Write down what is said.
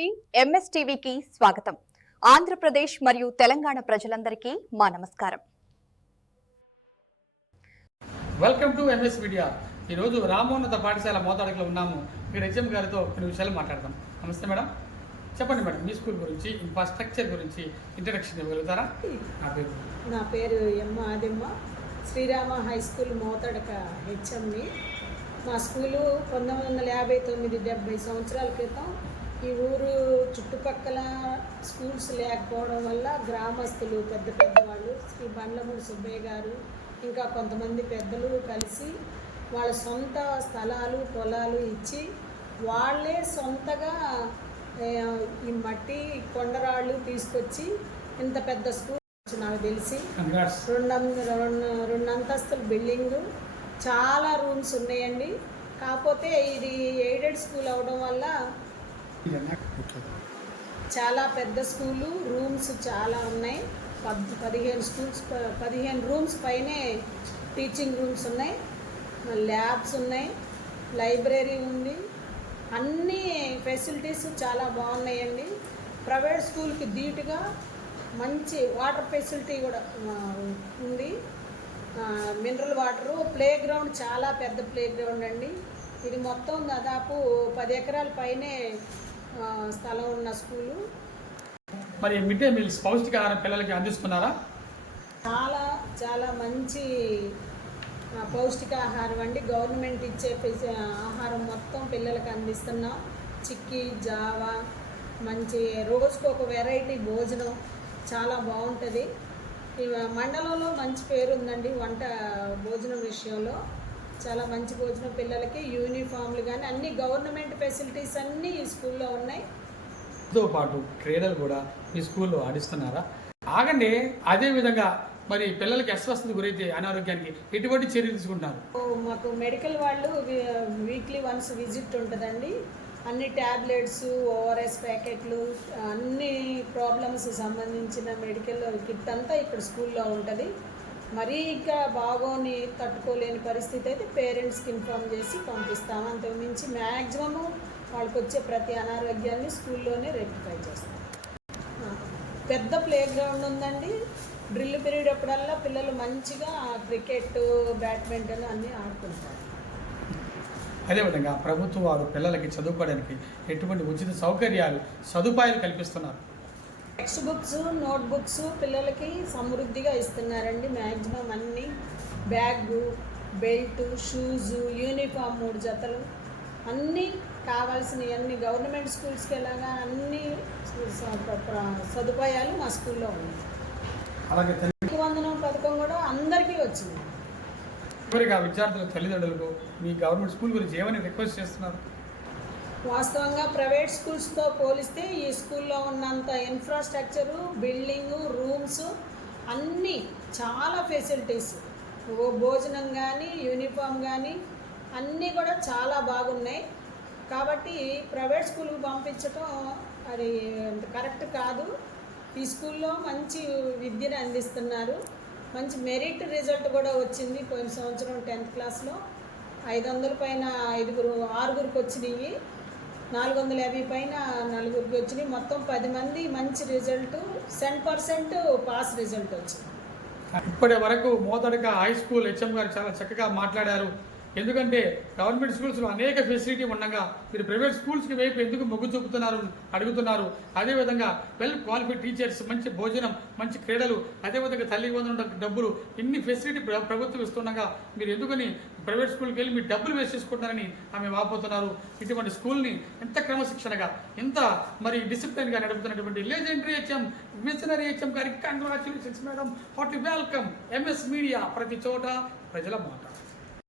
TV MS టీవీకి స్వాగతం. ఆంధ్రప్రదేశ్ మరియు తెలంగాణ ప్రజలందరికీ మా నమస్కారం. Welcome to MS media. ఈరోజు రామోన్నత పాఠశాల మోతాడులో ఉన్నాము. ఇక్కడ హెచ్ఎం గారితో కొన్ని విషయాలు మాట్లాడదాం. నమస్తే మేడం, చెప్పండి మేడం, మీ స్కూల్ గురించి, ఇన్ఫ్రాస్ట్రక్చర్ గురించి ఇంట్రడక్షన్ ఇవ్వగలుగుతారా? నా పేరు ఎమ్మ ఆదిమ్మ, శ్రీరామ హై స్కూల్ మోతడక హెచ్ఎంని. మా స్కూలు 1959-70 సంవత్సరాల క్రితం ఈ ఊరు చుట్టుపక్కల స్కూల్స్ లేకపోవడం వల్ల గ్రామస్తులు పెద్దవాళ్ళు శ్రీ బండ్లమూడి సుబ్బయ్య గారు ఇంకా కొంతమంది పెద్దలు కలిసి వాళ్ళ సొంత స్థలాలు పొలాలు ఇచ్చి వాళ్ళే సొంతగా ఈ మట్టి కొండరాళ్ళు తీసుకొచ్చి ఇంత పెద్ద స్కూల్ నాకు తెలిసి రెండు అంతస్తుల బిల్డింగు, చాలా రూమ్స్ ఉన్నాయండి. కాకపోతే ఇది ఎయిడెడ్ స్కూల్ అవడం వల్ల చాలా పెద్ద స్కూలు, రూమ్స్ చాలా ఉన్నాయి. 15 రూమ్స్ పైనే టీచింగ్ రూమ్స్ ఉన్నాయి, ల్యాబ్స్ ఉన్నాయి, లైబ్రరీ ఉంది. అన్ని ఫెసిలిటీస్ చాలా బాగున్నాయండి. ప్రైవేట్ స్కూల్కి ధీటుగా మంచి వాటర్ ఫెసిలిటీ కూడా ఉంది. మినరల్ వాటరు, ప్లే గ్రౌండ్ చాలా పెద్ద ప్లే గ్రౌండ్ అండి. ఇది మొత్తం దాదాపు 10 ఎకరాల పైనే స్థలం ఉన్న స్కూలు. మరి మిడ్ డే మీల్స్ పౌష్టికాహారం పిల్లలకి అందిస్తున్నారా? చాలా చాలా మంచి పౌష్టికాహారం అండి. గవర్నమెంట్ ఇచ్చే ఆహారం మొత్తం పిల్లలకి అందిస్తున్నాం. చిక్కీ, జావా, మంచి రోజుకు ఒక వెరైటీ భోజనం చాలా బాగుంటుంది. ఈ మండలంలో మంచి పేరు ఉందండి వంట భోజనం విషయంలో. చాలా మంచి భోజనం పిల్లలకి, యూనిఫామ్లు కానీ అన్ని గవర్నమెంట్ ఫెసిలిటీస్ అన్నీ ఈ స్కూల్లో ఉన్నాయి. తో పాటు క్రీడలు కూడా ఈ స్కూల్లో ఆడిస్తున్నారా? ఆగండి, అదేవిధంగా మరి పిల్లలకి అస్వస్థత గురైతే అనారోగ్యానికి ఎటువంటి చర్యలు తీసుకుంటున్నారు? మాకు మెడికల్ వాళ్ళు వీక్లీ వన్స్ విజిట్ ఉంటుందండి. అన్ని ట్యాబ్లెట్స్, ఓఆర్ఎస్ ప్యాకెట్లు, అన్ని ప్రాబ్లమ్స్ సంబంధించిన మెడికల్ కిట్ అంతా ఇక్కడ స్కూల్లో ఉంటుంది. మరీ ఇంకా బాగోని తట్టుకోలేని పరిస్థితి అయితే పేరెంట్స్కి ఇన్ఫామ్ చేసి పంపిస్తాము. అంతకుమించి మ్యాక్సిమము వాళ్ళకి వచ్చే ప్రతి అనారోగ్యాన్ని స్కూల్లోనే రెక్టిఫై చేస్తాం. పెద్ద ప్లే గ్రౌండ్ ఉందండి. డ్రిల్ పీరియడ్ అప్పుడల్లా పిల్లలు మంచిగా క్రికెట్, బ్యాడ్మింటన్ అన్నీ ఆడుకుంటారు. అదేవిధంగా ప్రభుత్వం వారు పిల్లలకి చదువుకోవడానికి ఎటువంటి ఉచిత సదుపాయాలు కల్పిస్తున్నారు? టెక్స్ట్ బుక్స్, నోట్ బుక్స్ పిల్లలకి సమృద్ధిగా ఇస్తున్నారండి. మ్యాక్సిమం అన్నీ, బ్యాగు, బెల్ట్, షూజు, యూనిఫామ్ 3 జతలు, అన్నీ కావాల్సినవి అన్ని గవర్నమెంట్ స్కూల్స్కి ఎలాగా అన్ని సదుపాయాలు మా స్కూల్లో ఉన్నాయి. అలాగే వందనం పథకం కూడా అందరికీ వచ్చింది. చివరిగా విద్యార్థుల తల్లిదండ్రులకు మీ గవర్నమెంట్ స్కూల్ గురించి ఏమని రిక్వెస్ట్ చేస్తున్నారు? వాస్తవంగా ప్రైవేట్ స్కూల్స్తో పోలిస్తే ఈ స్కూల్లో ఉన్నంత ఇన్ఫ్రాస్ట్రక్చరు, బిల్డింగు, రూమ్స్ అన్నీ చాలా ఫెసిలిటీస్, భోజనం కానీ యూనిఫామ్ కానీ అన్నీ కూడా చాలా బాగున్నాయి. కాబట్టి ప్రైవేట్ స్కూల్కి పంపించడం అది కరెక్ట్ కాదు. ఈ స్కూల్లో మంచి విద్యను అందిస్తున్నారు. మంచి మెరిట్ రిజల్ట్ కూడా వచ్చింది. పోయిన సంవత్సరం 10th క్లాస్లో 500 పైన 6గురికి వచ్చినాయి, 450 పైన 4గురికి వచ్చినాయి. మొత్తం 10 మంది మంచి రిజల్ట్, 100% పాస్ రిజల్ట్ వచ్చింది. ఇప్పటి వరకు మోతడక హై స్కూల్ హెచ్ఎం గారు చాలా చక్కగా మాట్లాడారు. ఎందుకంటే గవర్నమెంట్ స్కూల్స్లో అనేక ఫెసిలిటీ ఉండగా మీరు ప్రైవేట్ స్కూల్స్కి వైపు ఎందుకు మొగ్గు చూపుతున్నారు అడుగుతున్నారు. అదేవిధంగా వెల్ క్వాలిఫైడ్ టీచర్స్, మంచి భోజనం, మంచి క్రీడలు, అదేవిధంగా తల్లికి వందన డబ్బులు, ఇన్ని ఫెసిలిటీ ప్రభుత్వం ఇస్తుండగా మీరు ఎందుకని ప్రైవేట్ స్కూల్కి వెళ్ళి మీరు డబ్బులు వేస్ట్ చేసుకుంటారని ఆమె వాపోతున్నారు. ఇటువంటి స్కూల్ని ఎంత క్రమశిక్షణగా, ఎంత మరి డిసిప్లిన్గా నడుపుతున్నటువంటి లెజెండరీ హెచ్ఎం, మిషనరీ హెచ్ఎం గారికి congratulations madam. Heartly welcome. MS media, ప్రతి చోట ప్రజల మాట.